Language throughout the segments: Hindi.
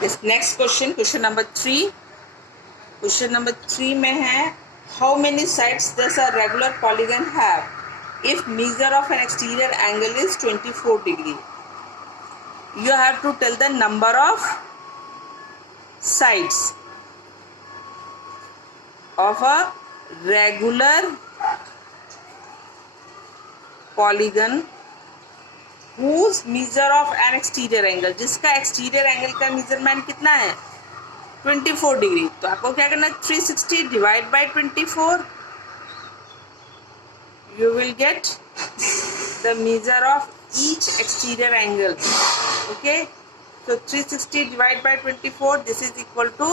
This next question, question number 3. Question number 3 में है, how many sides does a regular polygon have if measure of an exterior angle is 24 degree. You have to tell the number of sides of a regular polygon whose measure of an exterior angle, जिसका exterior angle का measurement कितना है 24 डिग्री. तो आपको क्या करना है, 360 divide by 24, you will get the measure of each exterior angle. Okay, so 360 divided by 24, this is equal to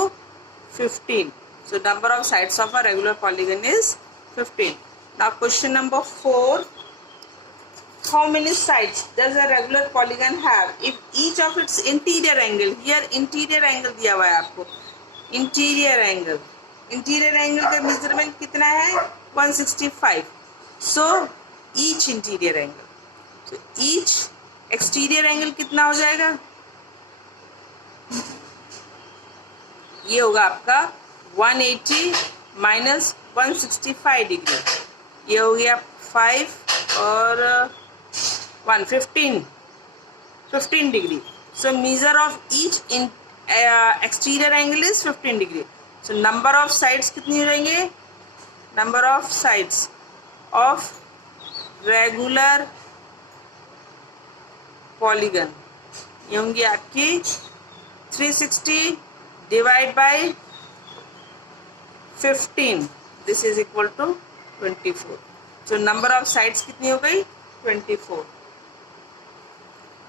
15. So number of sides of a regular polygon is 15. Now question number 4, how many sides does a regular polygon have if each of its interior angle, here interior angle दिया हुआ है आपको, interior angle का measurement कितना है 165. So each interior angle, so each exterior angle कितना हो जाएगा, ये होगा आपका 180 माइनस 165 डिग्री, ये हो गया 5 और 15 degree. So measure of each exterior angle is 15 degree. So number of sides कितनी हो जाएंगे, number of sides of regular polygon ये होंगी आपकी 360 divide by 15, this is equal to 24. So number of sides कितनी हो गई 24.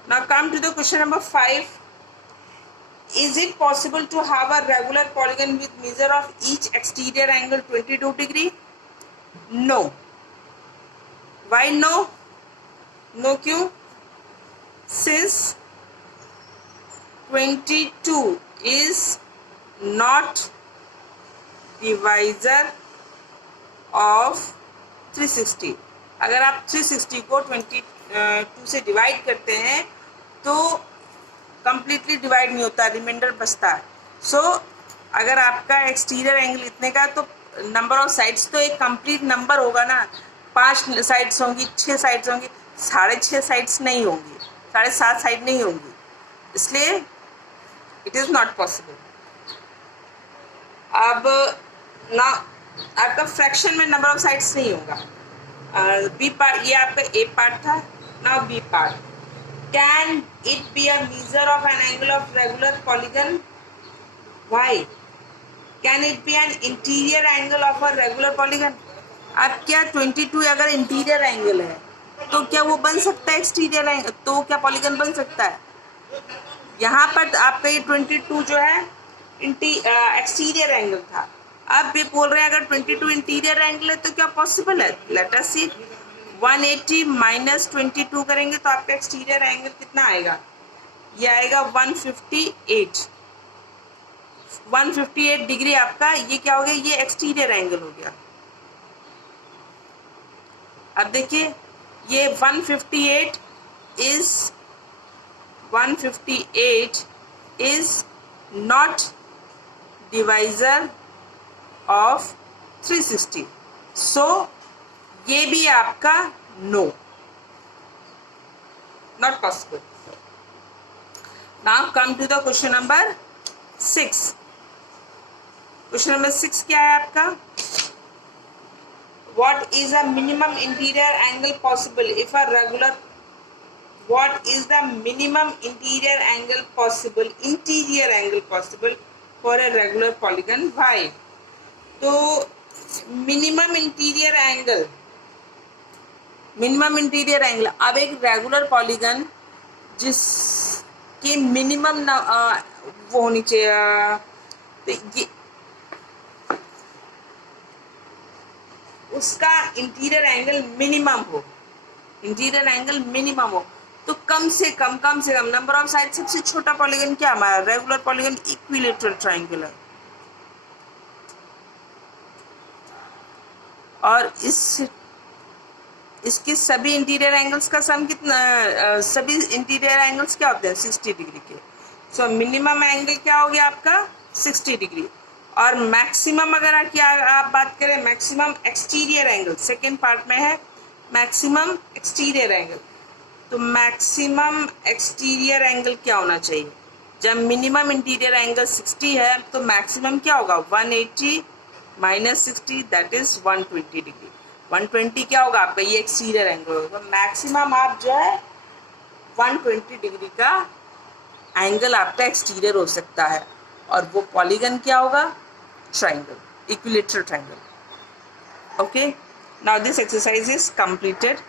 Now come to the question number 5. Is it possible to have a regular polygon with measure of each exterior angle 22 degree? No. Why no? No क्यों? Since 22 is not divisor of 360. अगर आप 360 को 22 से डिवाइड करते हैं तो कंप्लीटली डिवाइड नहीं होता, रिमाइंडर बचता है. सो अगर आपका एक्सटीरियर एंगल इतने का, तो नंबर ऑफ साइड्स तो एक कंप्लीट नंबर होगा ना. 5 साइड्स होंगी, 6 साइड्स होंगी, 6.5 साइड्स नहीं होंगी, 7.5 साइड नहीं होंगी, इसलिए इट इज़ नॉट पॉसिबल. अब ना आपका फ्रैक्शन में नंबर ऑफ साइड्स नहीं होगा. बी पार्ट, ये आपका ए पार्ट था. Now B part, can it be a measure of an angle of regular polygon? Why? Can it be an interior angle of a regular polygon? अब क्या 22 अगर इंटीरियर एंगल है तो क्या वो बन सकता है एक्सटीरियर एंगल? तो क्या पॉलीगन बन सकता है? यहाँ पर आपका ये 22 जो है एक्सटीरियर एंगल था. अब ये बोल रहे हैं अगर 22 इंटीरियर एंगल है तो क्या पॉसिबल है? लेट अस सी. 180 माइनस 22 करेंगे तो आपका एक्सटीरियर एंगल कितना आएगा? ये आएगा 158 डिग्री आपका. ये क्या हो गया? ये एक्सटीरियर एंगल हो गया. अब देखिए ये 158 is not divisor of 360. So ये भी आपका no, not possible. Now come to the question number 6. Question number 6 क्या है आपका? What is the minimum interior angle possible if a regular? What is the minimum interior angle possible for a regular polygon? Why? तो मिनिमम इंटीरियर एंगल, अब एक रेगुलर पॉलीगन जिसके मिनिमम वो होनी चाहिए, तो ये उसका इंटीरियर एंगल मिनिमम हो, तो कम से कम नंबर ऑफ साइड. सबसे छोटा पॉलीगन क्या हमारा रेगुलर पॉलीगन? इक्विलेटरल ट्रायंगल है. और इसके सभी इंटीरियर एंगल्स का सम कितना? सभी इंटीरियर एंगल्स क्या होते हैं 60 डिग्री के. सो मिनिमम एंगल क्या हो गया आपका 60 डिग्री। और मैक्सिमम अगर आप बात करें maximum exterior angle, second part में है मैक्सिमम एक्सटीरियर एंगल। तो मैक्सिमम एक्सटीरियर एंगल क्या होना चाहिए? जब मिनिमम इंटीरियर एंगल 60 है तो मैक्सिमम क्या होगा 180 माइनस 60 दैट इज 120 डिग्री। 120 क्या होगा आपका ये एक्सटीरियर एंगल होगा। मैक्सिमम आप जो है 120 डिग्री का एंगल आपका एक्सटीरियर हो सकता है। और वो पॉलीगन क्या होगा? Triangle, equilateral triangle. Okay, now this exercise is completed.